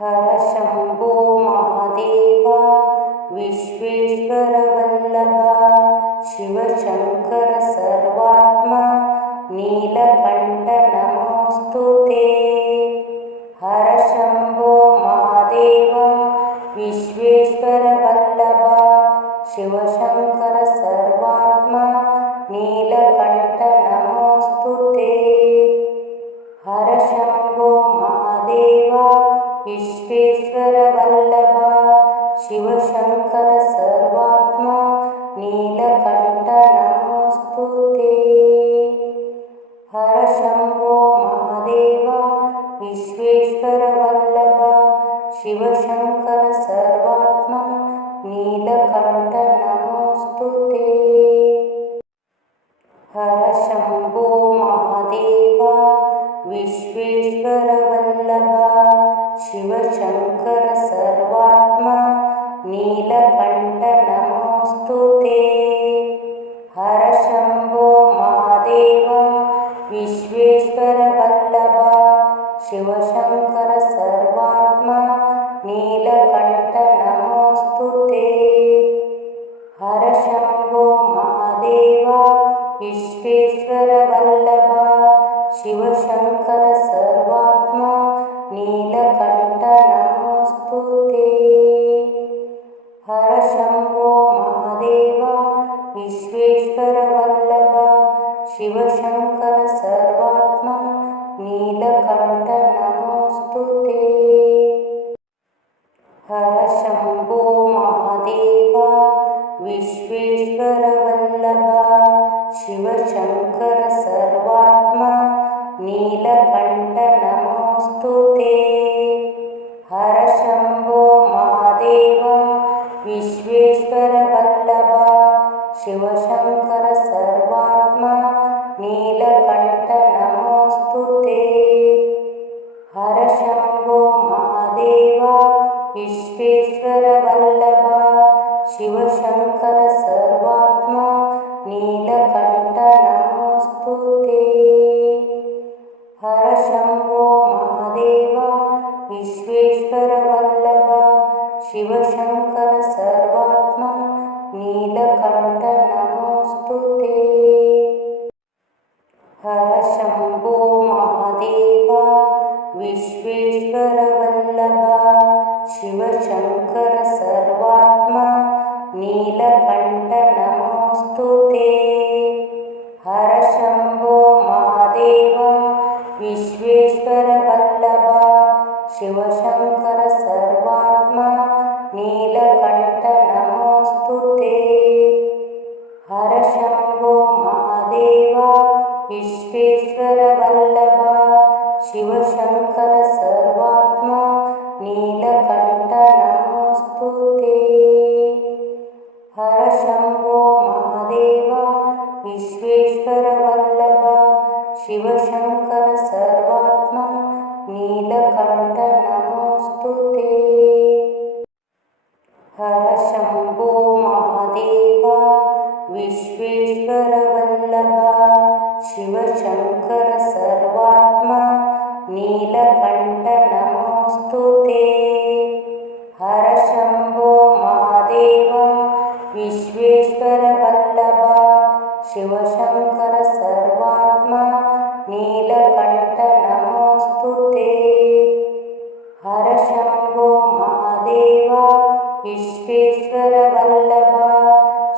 ಹರ ಶಂಭೋ ಮಹಾದೇವ ವಿಶ್ವೇಶ್ವರ ವಲ್ಲಭ ಶಿವಶಂಕರ ಸರ್ವಾತ್ಮ ನೀಲಕಂಠ ನಮೋಸ್ತುತೇ. ಹರ ಶಂಭೋ ಮಹಾದೇವ ವಿಶ್ವೇಶ್ವರ ವಲ್ಲಭ ಶಿವಶಂಕರ ಸರ್ವಾತ್ಮ ನೀಲಕಂಠ ನಮೋಸ್ತುತೇ. ಹರ ಶಂಭೋ ಮಹಾದೇವ ವಿಶ್ವೇಶ್ವರ ವಲ್ಲಭ ಶಿವಶಂಕರ ಸರ್ವಾತ್ಮ ನೀಲಕಂಠ ನಮೋಸ್ತುತೇ. ಹರ ಶಂಭೋ ಮಹಾದೇವ ವಿಶ್ವೇಶ್ವರ ವಲ್ಲಭ ಶಿವಶಂಕರ ಸರ್ವಾತ್ಮ ನೀಲಕಂಠ ನಮೋಸ್ತುತೇ. ಹರ ಶಂಭೋ ಮಹಾದೇವ ವಿಶ್ವೇಶ್ವರ ವಲ್ಲಭ ಶಿವಶಂಕರ ಸರ್ವಾತ್ಮ ನೀಲಕಂಠ ನಮೋಸ್ತುತೇ. ಹರ ಶಂಭೋ ಮಹಾದೇವ ವಿಶ್ವೇಶ್ವರ ವಲ್ಲಭ ಶಿವಶಂಕರ ಸರ್ವಾತ್ಮ ನೀಲಕಂಠ ನಮೋಸ್ತುತೇ. ಹರ ಶಂಭೋ ಮಹಾದೇವ ವಿಶ್ವೇಶ್ವರ ವಲ್ಲಭ ಶಿವಶಂಕರ ಸರ್ವಾತ್ಮ ನೀಲಕಂಠ ನಮೋಸ್ತುತೇ. ಹರ ಶಂಭೋ ಮಹಾದೇವ ವಿಶ್ವೇಶ್ವರ ವಲ್ಲಭ ಶಿವಶಂಕರ ಸರ್ವಾತ್ಮ ನೀಲಕಂಠ ನಮೋಸ್ತುತೇ. ಹರ ಶಂಭೋ ಮಹಾದೇವ ವಿಶ್ವೇಶ್ವರ ವಲ್ಲಭ ಶಿವಶಂಕರ ಸರ್ವಾತ್ಮ ನೀಲಕಂಠ ನಮೋಸ್ತುತೇ. ಹರ ಶಂಭೋ ಮಹಾದೇವ ವಿಶ್ವೇಶ್ವರ ವಲ್ಲಭ ಶಿವಶಂಕರ ಸರ್ವಾತ್ಮ ನೀಲಕಂಠ ನಮೋಸ್ತುತೇ. ಹರ ಶಂಭೋ ಮಹಾದೇವ ವಿಶ್ವೇಶ್ವರ ವಲ್ಲಭ ಶಿವಶಂಕರ ಸರ್ವಾತ್ಮ ನೀಲಕಂಠ ನಮೋಸ್ತುತೇ. ಹರ ಶಂಭೋ ಮಹಾದೇವ ವಿಶ್ವೇಶ್ವರ ವಲ್ಲಭ ಶಿವಶಂಕರ ಸರ್ವಾತ್ಮ ನೀಲಕಂಠ ನಮೋಸ್ತುತೇ. ಹರ ಶಂಭೋ ಮಹಾದೇವ ವಿಶ್ವೇಶ್ವರ ವಲ್ಲಭ ಶಿವಶಂಕರ ಸರ್ವಾತ್ಮ ನೀಲಕಂಠ ನಮೋಸ್ತುತೇ. ಹರ ಶಂಭೋ ಮಹಾದೇವ ವಿಶ್ವೇಶ್ವರ ವಲ್ಲಭ ಶಿವಶಂಕರ ಸರ್ವಾತ್ಮ ನೀಲಕಂಠ ನಮೋಸ್ತುತೇ. ಹರ ಶಂಭೋ ಮಹಾದೇವ ವಿಶ್ವೇಶ್ವರ ವಲ್ಲಭ ಶಿವಶಂಕರ ಸರ್ವಾತ್ಮ ನೀಲಕಂಠ ನಮೋಸ್ತುತೇ. ಹರ ಶಂಭೋ ಮಹಾದೇವ ವಿಶ್ವೇಶ್ವರ ವಲ್ಲಭ ಶಿವಶಂಕರ ಸರ್ವಾತ್ಮ ನೀಲಕಂಠ ನಮೋಸ್ತುತೇ. ಹರ ಶಂಭೋ ಮಹಾದೇವ ವಿಶ್ವೇಶ್ವರ ವಲ್ಲಭ ಶಿವಶಂಕರ ಸರ್ವಾತ್ಮ ನೀಲಕಂಠ ನಮೋಸ್ತುತೇ. ಹರ ಶಂಭೋ ಮಹಾದೇವ ವಿಶ್ವೇಶ್ವರ ವಲ್ಲಭ ಶಿವಶಂಕರ ಸರ್ವಾತ್ಮ ನೀಲಕಂಠ ನಮೋಸ್ತುತೇ. ಹರ ಶಂಭೋ ಮಹಾದೇವ ವಿಶ್ವೇಶ್ವರ ವಲ್ಲಭ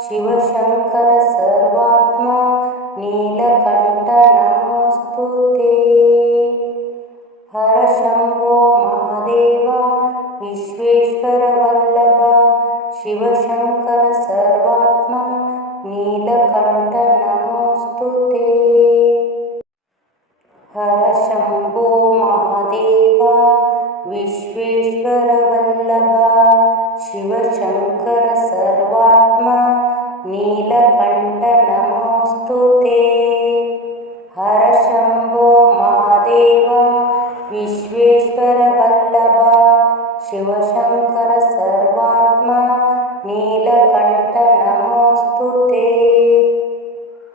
ಶಿವಶಂಕರ ಸರ್ವಾತ್ಮ ನೀಲಕಂಠ ನಮೋಸ್ತುತೇ. ಹರ ಶಂಭೋ ಮಹಾದೇವ ವಿಶ್ವೇಶ್ವರ ವಲ್ಲಭ ಶಿವಶಂಕರ ಸರ್ವಾತ್ಮ ನೀಲಕಂಠ ನಮೋಸ್ತುತೇ. ಹರ ಶಂಭೋ ಮಹಾದೇವ ವಿಶ್ವೇಶ್ವರ ವಲ್ಲಭ ಶಿವಶಂಕರ ಸರ್ವಾತ್ಮ ನೀಲಕಂಠ ನಮೋಸ್ತುತೇ. ಹರ ಶಂಭೋ ಮಹಾದೇವ ವಿಶ್ವೇಶ್ವರ ವಲ್ಲಭ ಶಿವಶಂಕರ ಸರ್ವಾತ್ಮ ನೀಲಕಂಠ ನಮೋಸ್ತುತೇ.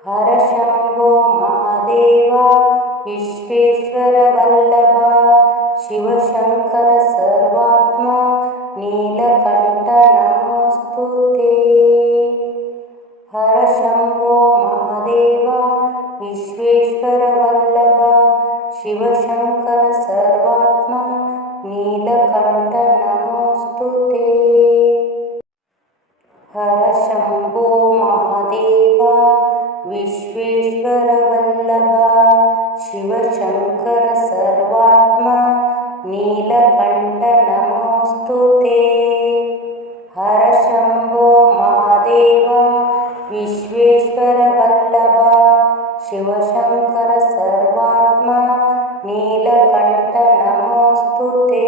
ಹರ ಶಂಭೋ ಮಹಾದೇವ ವಿಶ್ವೇಶ್ವರ ವಲ್ಲಭ ಶಿವ ಶಿವಶಂಕರ ಸರ್ವಾತ್ಮ ನೀಲಕಂಠ ನಮೋऽस्तु ते. ಹರ ಶಂಭೋ ಮಹಾದೇವ ವಿಶ್ವೇಶ್ವರ ವಲ್ಲಭ ಶಿವಶಂಕರ ಸರ್ವಾತ್ಮ ನೀಲಕಂಠ ನಮೋऽस्तु ते. ಹರ ಶಂಭೋ ಮಹಾದೇವ ವಿಶ್ವೇಶ್ವರ ವಲ್ಲಭ ಶಿವಶಂಕರ ಸರ್ವಾತ್ಮ ನೀಲಕಂಠ ನಮೋऽस्तु ते. ಹರ ಶಂಭೋ ಮಹಾದೇವ ವಿಶ್ವೇಶ್ವರ ವಲ್ಲಭ ಶಿವಶಂಕರ ಸರ್ವಾತ್ಮ ನೀಲಕಂಠ ನಮೋऽस्तु ते.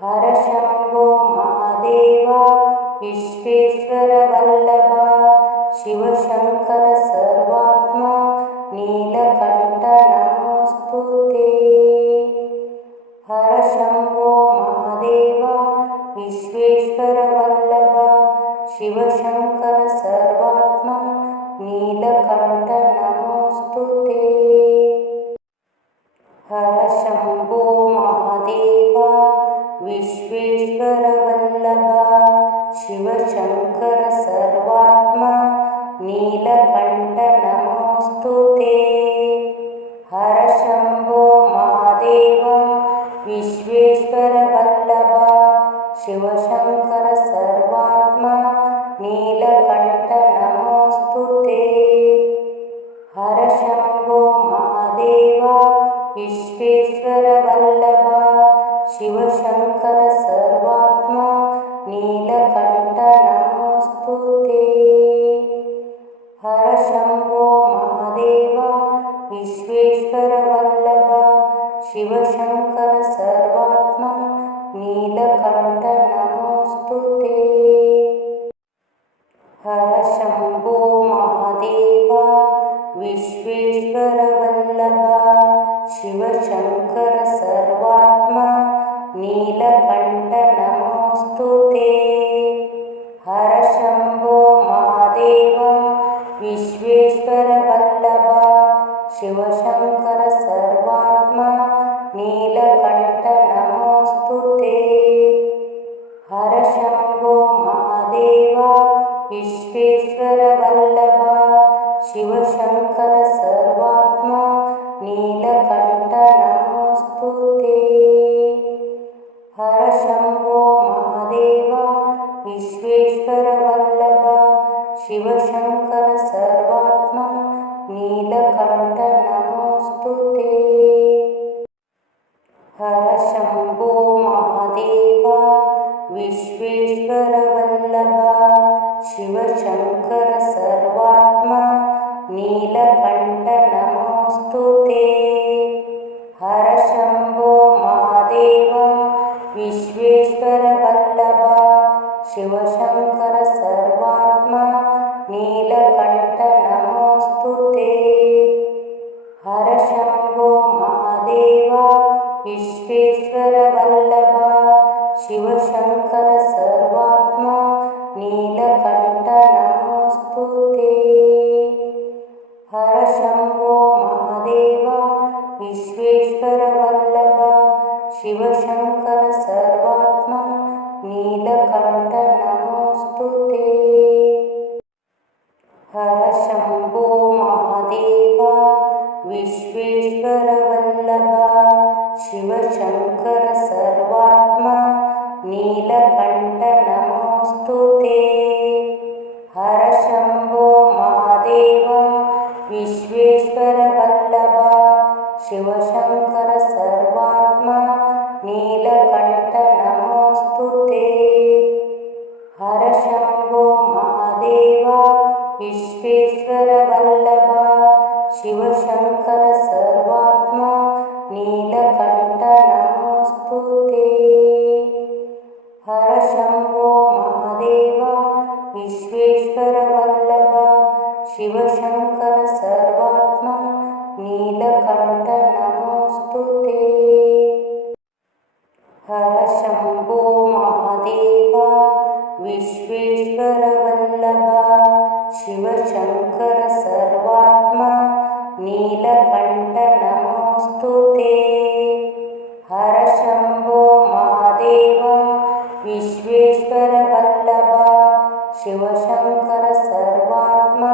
ಹರ ಶಂಭೋ ಮಹಾದೇವ ವಿಶ್ವೇಶ್ವರ ವಲ್ಲಭ ಶಿವಶಂಕರ ಸರ್ವಾತ್ಮ ನೀಲಕಂಠ ನಮೋऽस्तु ते. ಹರ ಶಂಭೋ ಮಹಾದೇವ ವಿಶ್ವೇಶ್ವರ ವಲ್ಲಭ ಶಿವಶಂಕರ ಸರ್ವಾತ್ಮ ನೀಲಕಂಠ ನಮೋऽस्तु ते. ಹರ ಶಂಭೋ ಮಹಾದೇವ ವಿಶ್ವೇಶ್ವರ ವಲ್ಲಭ ಶಿವಶಂಕರ ಸರ್ವಾತ್ಮ ನೀಲಕಂಠ ನಮೋऽस्तु ते. ಹರ ಶಂಭೋ ಮಹಾದೇವ ವಿಶ್ವೇಶ್ವರ ವಲ್ಲಭ ಶಿವಶಂಕರ ಸರ್ವಾತ್ಮ ನೀಲಕಂಠ ನಮೋऽस्तु ते. ಹರ ಶಂಭೋ ಮಹಾದೇವ ವಿಶ್ವೇಶ್ವರ ವಲ್ಲಭ ಶಿವಶಂಕರ ಸರ್ವಾತ್ಮ ನೀಲಕಂಠ ನಮೋऽस्तु ते. ಹರ ಶಂಭೋ ಮಹಾದೇವ ವಿಶ್ವೇಶ್ವರ ವಲ್ಲಭ ಶಿವಶಂಕರ ಸರ್ವಾತ್ಮ ನೀಲಕಂಠ ನಮೋऽस्तु ते. ಹರ ಶಂಭೋ ಮಹಾದೇವ ವಿಶ್ವೇಶ್ವರ ವಲ್ಲಭ ಶಿವಶಂಕರ ಸರ್ವಾತ್ಮ ನೀಲಕಂಠ ನಮೋऽस्तु ते. ಹರ ಶಂಭೋ ಮಹಾದೇವ ವಿಶ್ವೇಶ್ವರ ವಲ್ಲಭ ಶಿವಶಂಕರ ಸರ್ವಾತ್ಮ ನೀಲಕಂಠ ನಮೋऽस्तु ते. ಹರ ಶಂಭೋ ಮಹಾದೇವ ವಿಶ್ವೇಶ್ವರ ವಲ್ಲಭ ಶಿವಶಂಕರ ಸರ್ವಾತ್ಮ ನೀಲಕಂಠ ನಮೋऽस्तु ते. ಹರ ಶಂಭೋ ಮಹಾದೇವ ವಿಶ್ವೇಶ್ವರ ವಲ್ಲಭ ಶಿವಶಂಕರ ಸರ್ವಾತ್ಮ ನೀಲಕಂಠ ನಮೋऽस्तु ते. ಹರ ಶಂಭೋ ಮಹಾದೇವ ವಿಶ್ವೇಶ್ವರ ವಲ್ಲಭ ಶಿವಶಂಕರ ಸರ್ವಾತ್ಮ ನೀಲಕಂಠ ನಮೋऽस्तु ते. ಹರ ಶಂಭೋ ಮಹಾದೇವ ವಿಶ್ವೇಶ್ವರ ವಲ್ಲಭ ಶಿವಶಂಕರ ಸರ್ವಾತ್ಮ ನೀಲಕಂಠ ನಮೋऽस्तु ते. ಹರ ಶಂಭೋ ಮಹಾದೇವ ವಿಶ್ವೇಶ್ವರ ವಲ್ಲಭ ಶಿವಶಂಕರ ಸರ್ವಾತ್ಮ ನೀಲಕಂಠ ನಮೋऽस्तु ते. ಹರ ಶಂಭೋ ಮಹಾದೇವ ವಿಶ್ವೇಶ್ವರ ವಲ್ಲಭ ಶಿವಶಂಕರ ಸರ್ವಾತ್ಮ ನೀಲಕಂಠ ನಮೋऽस्तु ते. ಹರ ಶಂಭೋ ಮಹಾದೇವ ವಿಶ್ವೇಶ್ವರ ವಲ್ಲಭ ಶಿವಶಂಕರ ಸರ್ವಾತ್ಮ ನೀಲಕಂಠ ನಮೋऽस्तु ते. ಹರ ಶಂಭೋ ಮಹಾದೇವ ವಿಶ್ವೇಶ್ವರ ವಲ್ಲಭ ಶಿವಶಂಕರ ಸರ್ವಾತ್ಮ ನೀಲಕಂಠ ನಮೋऽस्तु ते. ಹರ ಶಂಭೋ ಮಹಾದೇವ ವಿಶ್ವೇಶ್ವರ ವಲ್ಲಭ ಶಿವಶಂಕರ ಸರ್ವಾತ್ಮ ನೀಲಕಂಠ ನಮೋऽस्तु ते. ಹರ ಶಂಭೋ ಮಹಾದೇವ ವಿಶ್ವೇಶ್ವರ ವಲ್ಲಭ ಶಿವಶಂಕರ ಸರ್ವಾತ್ಮ ನೀಲಕಂಠ ನಮೋऽस्तु ते. ಹರ ಶಂಭೋ ಮಹಾದೇವ ವಿಶ್ವೇಶ್ವರ ವಲ್ಲಭ ಶಿವಶಂಕರ ಸರ್ವಾತ್ಮ ನೀಲಕಂಠ ನಮೋऽस्तु ते. ಹರ ಶಂಭೋ ಮಹಾದೇವ ವಿಶ್ವೇಶ್ವರ ವಲ್ಲಭ ಶಿವಶಂಕರ ಸರ್ವಾತ್ಮ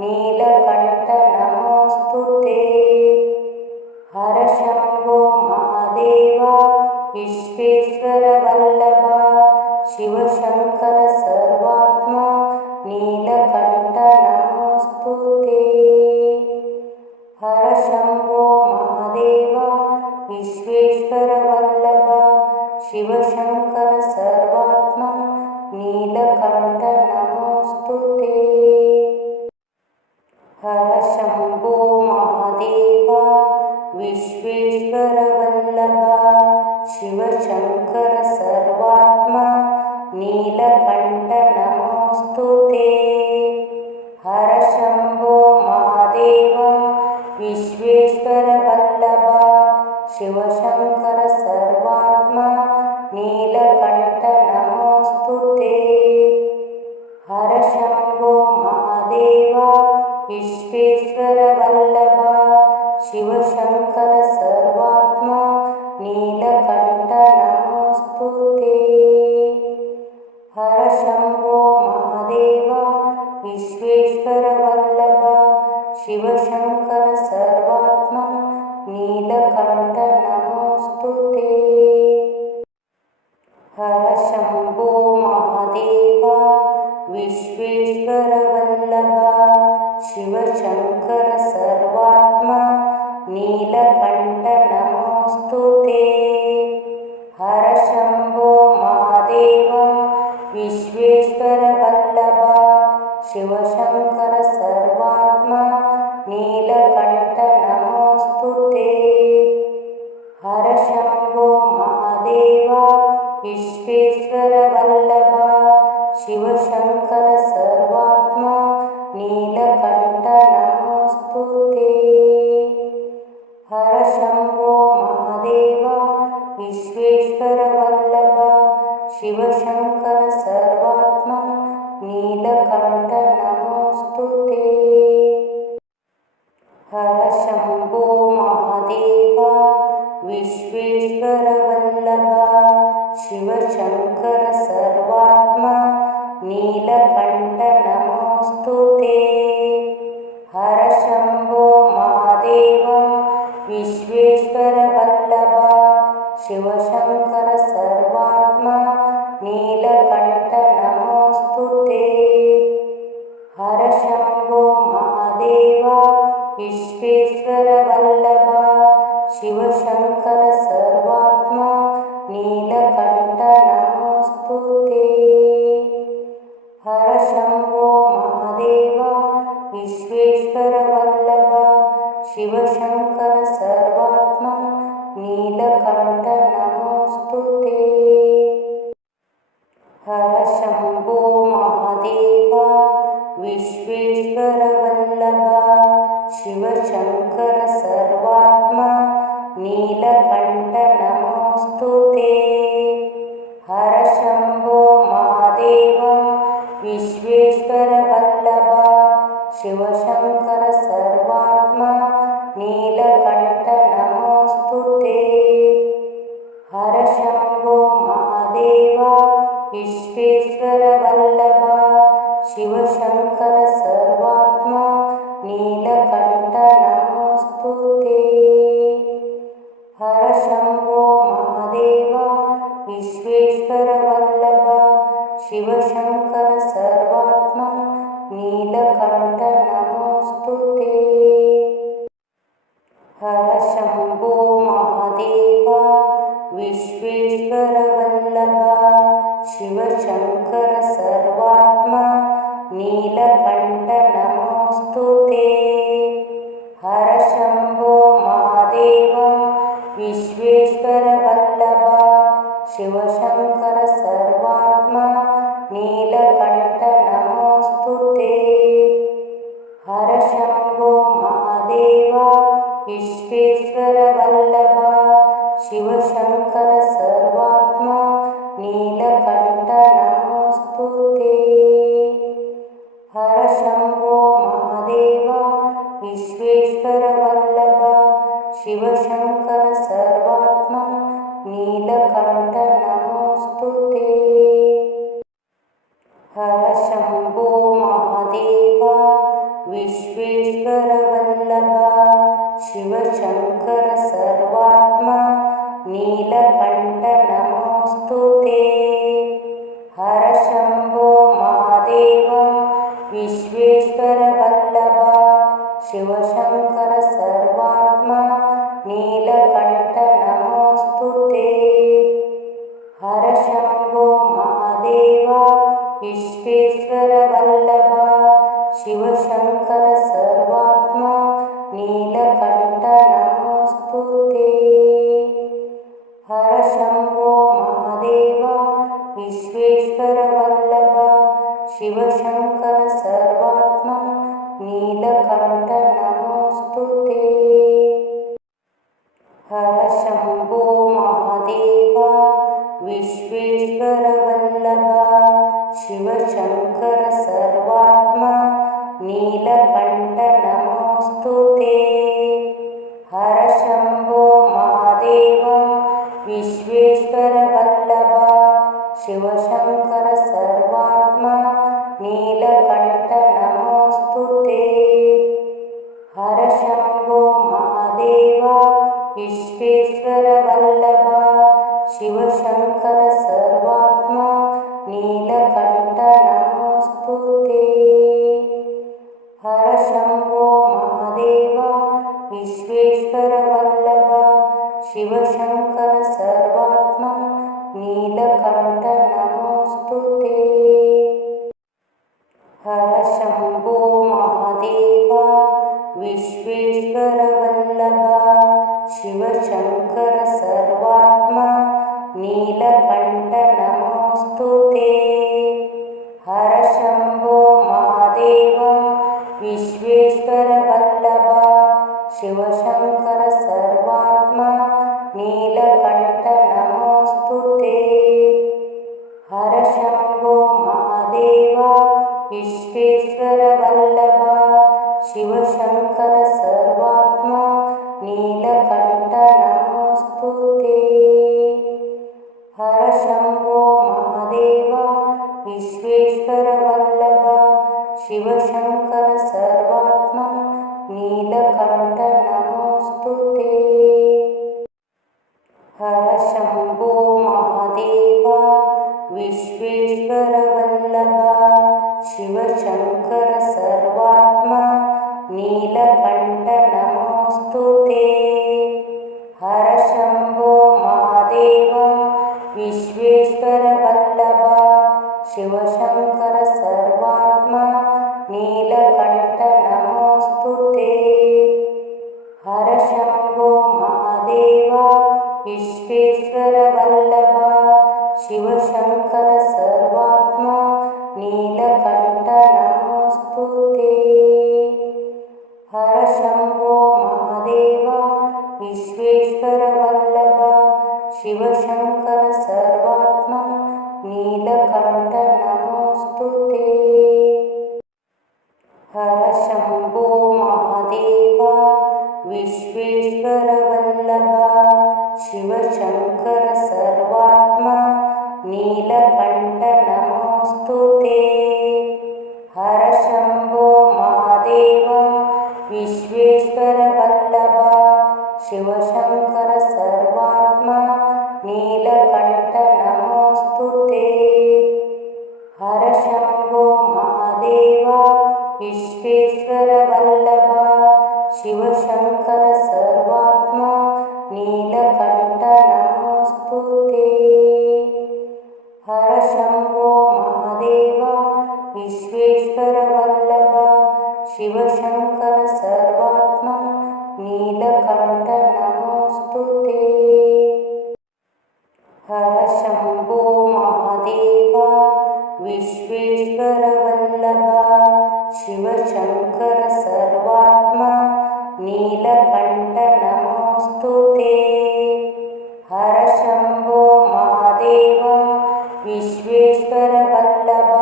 ನೀಲಕಂಠ ನಮೋಸ್ತುತೇ. ಹರ ಶಂಭೋ ಮಹಾದೇವ ವಿಶ್ವೇಶ್ವರ ವಲ್ಲಭ ಶಿವಶಂಕರ ಸರ್ವಾತ್ಮ ನೀಲಕಂಠ ನಮೋಸ್ತುತೇ. ಹರ ಶಂಭೋ ಮಹಾದೇವ ವಿಶ್ವೇಶ್ವರ ವಲ್ಲಭ ಶಿವಶಂಕರ ಸರ್ವಾತ್ಮ ನೀಲಕಂಠ ನಮೋಸ್ತುತೇ. ಹರ ಶಂಭೋ ಮಹಾದೇವ ವಿಶ್ವೇಶ್ವರ ವಲ್ಲಭ ಶಿವಶಂಕರ ಸರ್ವಾತ್ಮ ನೀಲಕಂಠ ನಮೋಸ್ತುತೇ. ಹರ ಶಂಭೋ ಮಹಾದೇವ ವಿಶ್ವೇಶ್ವರ ವಲ್ಲಭ ಶಿವಶಂಕರ ಸರ್ವಾತ್ಮ ನೀಲಕಂಠ ನಮೋಸ್ತುತೇ. ಹರ ಶಂಭೋ ಮಹಾದೇವ ವಿಶ್ವೇಶ್ವರ ವಲ್ಲಭ ಶಿವಶಂಕರ ಸರ್ವಾತ್ಮ ನೀಲಕಂಠ ನಮೋಸ್ತುತೇ. ಹರ ಶಂಭೋ ಮಹಾದೇವ ವಿಶ್ವೇಶ್ವರ ವಲ್ಲಭ ಶಿವಶಂಕರ ಸರ್ವಾತ್ಮ ನೀಲಕಂಠ ನಮೋಸ್ತುತೇ. ಹರ ಶಂಭೋ ಮಹಾದೇವ ವಿಶ್ವೇಶ್ವರ ವಲ್ಲಭ ಶಿವಶಂಕರ ಸರ್ವಾತ್ಮ ನೀಲಕಂಠ ನಮೋಸ್ತುತೇ. ಹರ ಶಂಭೋ ಮಹಾದೇವ ವಿಶ್ವೇಶ್ವರ ವಲ್ಲಭ ಶಿವಶಂಕರ ಸರ್ವಾತ್ಮ ನೀಲಕಂಠ ನಮೋಸ್ತುತೇ. ಹರ ಶಂಭೋ ಮಹಾದೇವ ವಿಶ್ವೇಶ್ವರ ವಲ್ಲಭ ಶಿವಶಂಕರ ಸರ್ವಾತ್ಮ ನೀಲಕಂಠ ನಮೋಸ್ತುತೇ. ಹರ ಶಂಭೋ ಮಹಾದೇವ ವಿಶ್ವೇಶ್ವರ ವಲ್ಲಭ ಶಿವಶಂಕರ ಸರ್ವಾತ್ಮ ನೀಲಕಂಠ ನಮೋಸ್ತುತೇ. ಹರ ಶಂಭೋ ಮಹಾದೇವ ವಿಶ್ವೇಶ್ವರ ವಲ್ಲಭ ಶಿವಶಂಕರ ಸರ್ವಾತ್ಮ ನೀಲಕಂಠ ನಮೋಸ್ತುತೇ. ಹರ ಶಂಭೋ ಮಹಾದೇವ ವಿಶ್ವೇಶ್ವರ ವಲ್ಲಭ ಶಿವಶಂಕರ ಸರ್ವಾತ್ಮ ನೀಲಕಂಠ ನಮೋಸ್ತುತೇ. ಹರ ಶಂಭೋ ಮಹಾದೇವ ವಿಶ್ವೇಶ್ವರ ವಲ್ಲಭ ಶಿವಶಂಕರ ಸರ್ವಾತ್ಮ ನೀಲಕಂಠ ನಮೋಸ್ತುತೇ. ಹರ ಶಂಭೋ ಮಹಾದೇವ ವಿಶ್ವೇಶ್ವರ ವಲ್ಲಭ ಶಿವಶಂಕರ ಸರ್ವಾತ್ಮ ನೀಲಕಂಠ ನಮೋಸ್ತುತೇ. ಹರ ಶಂಭೋ ಮಹಾದೇವ ವಿಶ್ವೇಶ್ವರ ವಲ್ಲಭ ಶಿವಶಂಕರ ಸರ್ವಾತ್ಮ ನೀಲಕಂಠ ನಮೋಸ್ತುತೇ. ಹರ ಶಂಭೋ ಮಹಾದೇವ ವಿಶ್ವೇಶ್ವರ ವಲ್ಲಭ ಶಿವಶಂಕರ ಸರ್ವಾತ್ಮ ನೀಲಕಂಠ ನಮೋಸ್ತುತೇ. ಹರ ಶಂಭೋ ಮಹಾದೇವ ವಿಶ್ವೇಶ್ವರ ವಲ್ಲಭ ಶಿವಶಂಕರ ಸರ್ವಾತ್ಮ ನೀಲಕಂಠ ನಮೋಸ್ತುತೇ. ಹರ ಶಂಭೋ ಮಹಾದೇವ ವಿಶ್ವೇಶ್ವರ ವಲ್ಲಭ ಶಿವಶಂಕರ ಸರ್ವಾತ್ಮ ನೀಲಕಂಠ ನಮೋಸ್ತುತೇ. ಹರ ಶಂಭೋ ಮಹಾದೇವ ವಿಶ್ವೇಶ್ವರ ವಲ್ಲಭ ಶಿವಶಂಕರ ಸರ್ವಾತ್ಮ ನೀಲಕಂಠ ನಮೋಸ್ತುತೇ. ಹರ ಶಂಭೋ ಮಹಾದೇವ ವಿಶ್ವೇಶ್ವರ ವಲ್ಲಭ ಶಿವಶಂಕರ ಸರ್ವಾತ್ಮ ನೀಲಕಂಠ ನಮೋಸ್ತುತೇ. ಹರ ಶಂಭೋ ಮಹಾದೇವ ವಿಶ್ವೇಶ್ವರ ವಲ್ಲಭ ಶಿವಶಂಕರ ಸರ್ವಾತ್ಮ ನೀಲಕಂಠ ನಮೋಸ್ತುತೇ. ಹರ ಶಂಭೋ ಮಹಾದೇವ ವಿಶ್ವೇಶ್ವರ ವಲ್ಲಭ ಶಿವಶಂಕರ ಸರ್ವಾತ್ಮ ನೀಲಕಂಠ ನೀಲಕಂಠ ನಮೋऽस्तु ते। ಹರ ಶಂಭೋ ಮಹಾದೇವ ವಿಶ್ವೇಶ್ವರ ವಲ್ಲಭ ಶಿವಶಂಕರ ಸರ್ವಾತ್ಮ ನೀಲಕಂಠ ನಮೋऽस्तु ते। ಹರ ಶಂಭೋ ಮಹಾದೇವ ವಿಶ್ವೇಶ್ವರ ವಲ್ಲಭ ಶಿವಶಂಕರ ಸರ್ವಾತ್ಮ ನೀಲಕಂಠ ನಮೋऽस्तु ते। ಹರ ಶಂಭೋ ಮಹಾದೇವ ವಿಶ್ವೇಶ್ವರ ವಲ್ಲಭ ಶಿವಶಂಕರ ಸರ್ವಾತ್ಮ ನೀಲಕಂಠ ನಮೋऽस्तु ते। ಹರ ಶಂಭೋ ಮಹಾದೇವ ವಿಶ್ವೇಶ್ವರ ವಲ್ಲಭ ಶಿವಶಂಕರ ಸರ್ವಾತ್ಮ ನೀಲಕಂಠ ನಮೋऽस्तु ते। ಹರ ಶಂಭೋ ಮಹಾದೇವ ವಿಶ್ವೇಶ್ವರ ವಲ್ಲಭ ಶಿವಶಂಕರ ಸರ್ವಾತ್ಮ ನೀಲಕಂಠ ನಮೋऽस्तु ते। ಹರ ಶಂಭೋ ಮಹಾದೇವ ವಿಶ್ವೇಶ್ವರ ವಲ್ಲಭ ಶಿವಶಂಕರ ಸರ್ವಾತ್ಮ ನೀಲಕಂಠ ನಮೋऽस्तु ते। ಹರ ಶಂಭೋ ಮಹಾದೇವ ವಿಶ್ವೇಶ್ವರ ವಲ್ಲಭ ಶಿವಶಂಕರ ಸರ್ವಾತ್ಮ ನೀಲಕಂಠ ನಮೋऽस्तु ते। ಹರ ಶಂಭೋ ಮಹಾದೇವ ವಿಶ್ವೇಶ್ವರ ವಲ್ಲಭ ಶಿವಶಂಕರ ಸರ್ವಾತ್ಮ ನೀಲಕಂಠ ನಮೋऽस्तु ते। ಹರ ಶಂಭೋ ಮಹಾದೇವ ವಿಶ್ವೇಶ್ವರ ವಲ್ಲಭ ಶಿವಶಂಕರ ಸರ್ವಾತ್ಮ ನೀಲಕಂಠ ನಮೋऽस्तु ते। ಹರ ಶಂಭೋ ಮಹಾದೇವ ವಿಶ್ವೇಶ್ವರ ವಲ್ಲಭ ಶಿವಶಂಕರ ಸರ್ವಾತ್ಮ ನೀಲಕಂಠ ನಮೋऽस्तु ते। ಹರ ಶಂಭೋ ಮಹಾದೇವ ವಿಶ್ವೇಶ್ವರ ವಲ್ಲಭ ಶಿವಶಂಕರ ಸರ್ವಾತ್ಮ ನೀಲಕಂಠ ನಮೋऽस्तु ते। ಹರ ಶಂಭೋ ಮಹಾದೇವ ವಿಶ್ವೇಶ್ವರ ವಲ್ಲಭ ಶಿವಶಂಕರ ಸರ್ವಾತ್ಮ ನೀಲಕಂಠ ನಮೋऽस्तु ते। ಹರ ಶಂಭೋ ಮಹಾದೇವ ವಿಶ್ವೇಶ್ವರ ವಲ್ಲಭ ಶಿವಶಂಕರ ಸರ್ವಾತ್ಮ ನೀಲಕಂಠ ನಮೋऽस्तु ते। ಹರ ಶಂಭೋ ಮಹಾದೇವ ವಿಶ್ವೇಶ್ವರ ವಲ್ಲಭ ಶಿವಶಂಕರ ಸರ್ವಾತ್ಮ ನೀಲಕಂಠ ನಮೋऽस्तु ते। ಹರ ಶಂಭೋ ಮಹಾದೇವ ವಿಶ್ವೇಶ್ವರ ವಲ್ಲಭ ಶಿವಶಂಕರ ಸರ್ವಾತ್ಮ ನೀಲಕಂಠ ನಮೋऽस्तु ते। ಹರ ಶಂಭೋ ಮಹಾದೇವ ವಿಶ್ವೇಶ್ವರ ವಲ್ಲಭ ಶಿವಶಂಕರ ಸರ್ವಾತ್ಮ ನೀಲಕಂಠ ನಮೋऽस्तु ते। ಹರ ಶಂಭೋ ಮಹಾದೇವ ವಿಶ್ವೇಶ್ವರ ವಲ್ಲಭ ಶಿವಶಂಕರ ಸರ್ವಾತ್ಮ ನೀಲಕಂಠ ನಮೋऽस्तु ते। ಹರ ಶಂಭೋ ಮಹಾದೇವ ವಿಶ್ವೇಶ್ವರ ವಲ್ಲಭ ಶಿವಶಂಕರ ಸರ್ವಾತ್ಮ ನೀಲಕಂಠ ನಮೋऽस्तु ते। ಹರ ಶಂಭೋ ಮಹಾದೇವ ವಿಶ್ವೇಶ್ವರ ವಲ್ಲಭ ಶಿವಶಂಕರ ಸರ್ವಾತ್ಮ ನೀಲಕಂಠ ನಮೋऽस्तु ते। ಹರ ಶಂಭೋ ಮಹಾದೇವ ವಿಶ್ವೇಶ್ವರ ವಲ್ಲಭ ಶಿವಶಂಕರ ಸರ್ವಾತ್ಮ ನೀಲಕಂಠ ನಮೋऽस्तु ते। ಹರ ಶಂಭೋ ಮಹಾದೇವ ವಿಶ್ವೇಶ್ವರ ವಲ್ಲಭ ಶಿವಶಂಕರ ಸರ್ವಾತ್ಮ ನೀಲಕಂಠ ನಮೋऽस्तु ते। ಹರ ಶಂಭೋ ಮಹಾದೇವ ವಿಶ್ವೇಶ್ವರ ವಲ್ಲಭ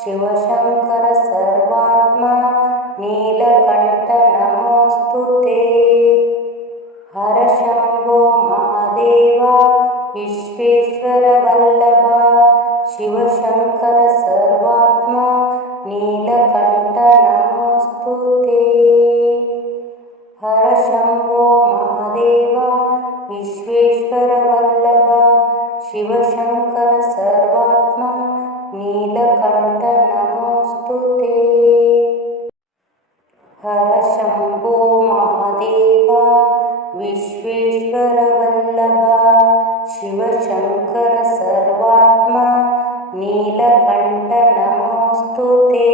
ಶಿವಶಂಕರ ಸರ್ವಾತ್ಮ ನೀಲಕಂಠ ನಮೋऽस्तु ते। ಹರ ಶಂಭೋ ಮಹಾದೇವ ವಿಶ್ವೇಶ್ವರ ವಲ್ಲಭ ಶಿವಶಂಕರ ಸರ್ವಾತ್ಮ ನೀಲಕಂಠ ನಮೋಸ್ತುತೇ. ಹರ ಶಂಭೋ ಮಹಾದೇವ ವಿಶ್ವೇಶ್ವರ ವಲ್ಲಭ ಶಿವಶಂಕರ ಸರ್ವಾತ್ಮ ನೀಲಕಂಠ ನಮೋಸ್ತುತೇ. ಹರ ಶಂಭೋ ಮಹಾದೇವ ವಿಶ್ವೇಶ್ವರ ವಲ್ಲಭ ಶಿವಶಂಕರ ಸರ್ವಾತ್ಮ ನೀಲಕಂಠ ನಮೋಸ್ತುತೇ.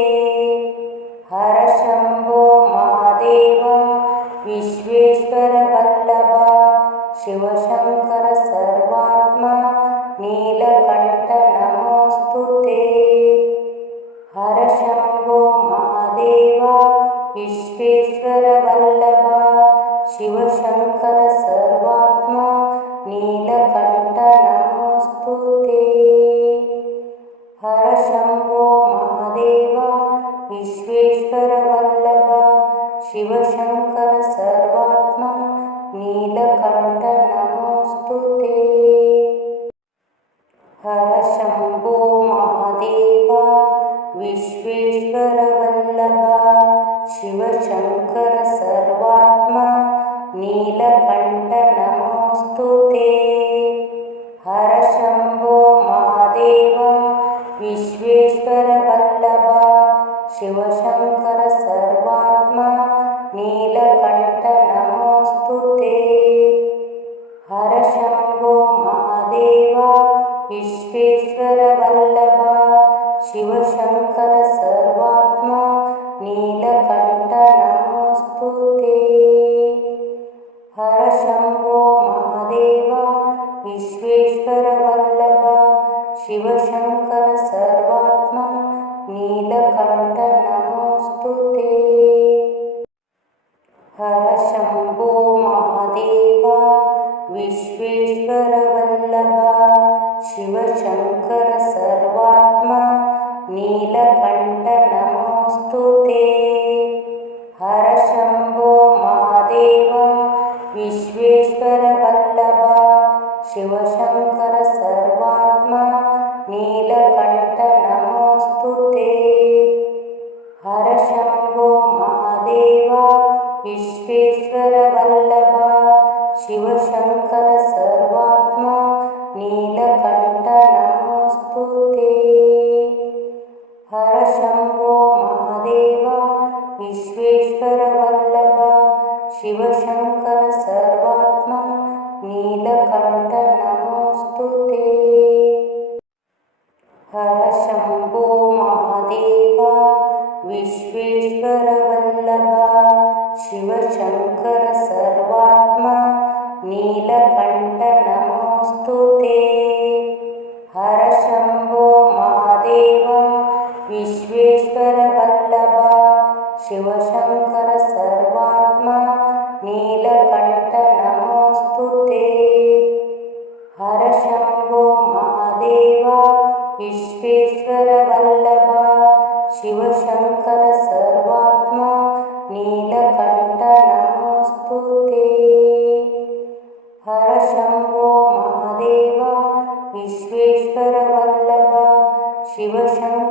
ಹರ ಶಂಭೋ ಮಹಾದೇವ ವಿಶ್ವೇಶ್ವರ ವಲ್ಲಭ ಶಿವಶಂಕರ ಸರ್ವಾತ್ಮ ನೀಲಕಂಠ ನಮೋಸ್ತುತೇ. ಹರ ಶಂಭೋ ಮಹಾದೇವ ವಿಶ್ವೇಶ್ವರ ವಲ್ಲಭ ಶಿವಶಂಕರ ಸರ್ವಾತ್ಮ ನೀಲಕಂಠ ನಮೋಸ್ತುತೇ. ಹರ ಶಂಭೋ ಮಹಾದೇವ ವಿಶ್ವೇಶ್ವರ ವಲ್ಲಭ ಶಿವಶಂಕರ ಸರ್ವಾತ್ಮ ನೀಲಕಂಠ ನಮೋಸ್ತುತೇ. ಹರ ಶಂಭೋ ಮಹಾದೇವ ವಿಶ್ವೇಶ್ವರ ವಲ್ಲಭ ಶಿವಶಂಕರ ಸರ್ವಾತ್ಮ ನೀಲಕಂಠ ನಮೋಸ್ತುತೇ. ಹರ ಶಂಭೋ ಮಹಾದೇವ ವಿಶ್ವೇಶ್ವರ ವಲ್ಲಭ ಶಿವಶಂಕರ ಸರ್ವಾತ್ಮ ನೀಲಕಂಠ ನಮೋಸ್ತುತೇ. ಹರ ಶಂಭೋ ಮಹಾದೇವ ವಿಶ್ವೇಶ್ವರ ವಲ್ಲಭ ಶಿವಶಂಕರ ಸರ್ವಾತ್ಮ ನೀಲಕಂಠ ನಮೋಸ್ತುತೇ. ಹರ ಶಂಭೋ ಮಹಾದೇವ ವಿಶ್ವೇಶ್ವರ ವಲ್ಲಭ ಶಿವಶಂಕರ ಸರ್ವಾತ್ಮ ನೀಲಕಂಠ ನಮೋಸ್ತುತೇ. ಹರ ಶಂಭೋ ಮಹಾದೇವ ವಿಶ್ವೇಶ್ವರ ವಲ್ಲಭ ಶಿವಶಂಕರ ಸರ್ವಾತ್ಮ ನೀಲಕಂಠ ನಮೋಸ್ತುತೇ. ಹರ ಶಂಭೋ ಮಹಾದೇವ ವಿಶ್ವೇಶ್ವರ ವಲ್ಲಭ ಶಿವಶಂಕರ ಸರ್ವಾತ್ಮ ನೀಲಕಂಠ ನಮೋಸ್ತುತೇ. ಹರ ಶಂಭೋ ಮಹಾದೇವ ವಿಶ್ವೇಶ್ವರ ವಲ್ಲಭ ಶಿವಶಂಕರ ಸರ್ವಾತ್ಮ ನೀಲಕಂಠ ನಮೋಸ್ತುತೇ. ಹರ ಶಂಭೋ ಮಹಾದೇವ ವಿಶ್ವೇಶ್ವರ ವಲ್ಲಭ ಶಿವಶಂಕರ ಸರ್ವಾತ್ಮ ನೀಲಕಂಠ ನಮೋಸ್ತುತೇ. ಹರ ಶಂಭೋ ಮಹಾದೇವ ವಿಶ್ವೇಶ್ವರ ವಲ್ಲಭ ಶಿವಶಂಕರ ಸರ್ವಾತ್ಮ ನೀಲಕಂಠ ನಮೋಸ್ತುತೇ. ಹರ ಶಂಭೋ ಮಹಾದೇವ ವಿಶ್ವೇಶ್ವರ ವಲ್ಲಭ ಶಿವಶಂಕರ ಸರ್ವಾತ್ಮ ನೀಲಕಂಠ ನಮೋಸ್ತುತೇ. ಹರ ಶಂಭೋ ಮಹಾದೇವ ವಿಶ್ವೇಶ್ವರ ವಲ್ಲಭ ಶಿವಶಂಕರ ಸರ್ವಾತ್ಮ ನೀಲಕಂಠ ನಮೋಸ್ತುತೇ. ಹರ ಶಂಭೋ ಮಹಾದೇವ ವಿಶ್ವೇಶ್ವರ ವಲ್ಲಭ ಶಿವಶಂಕರ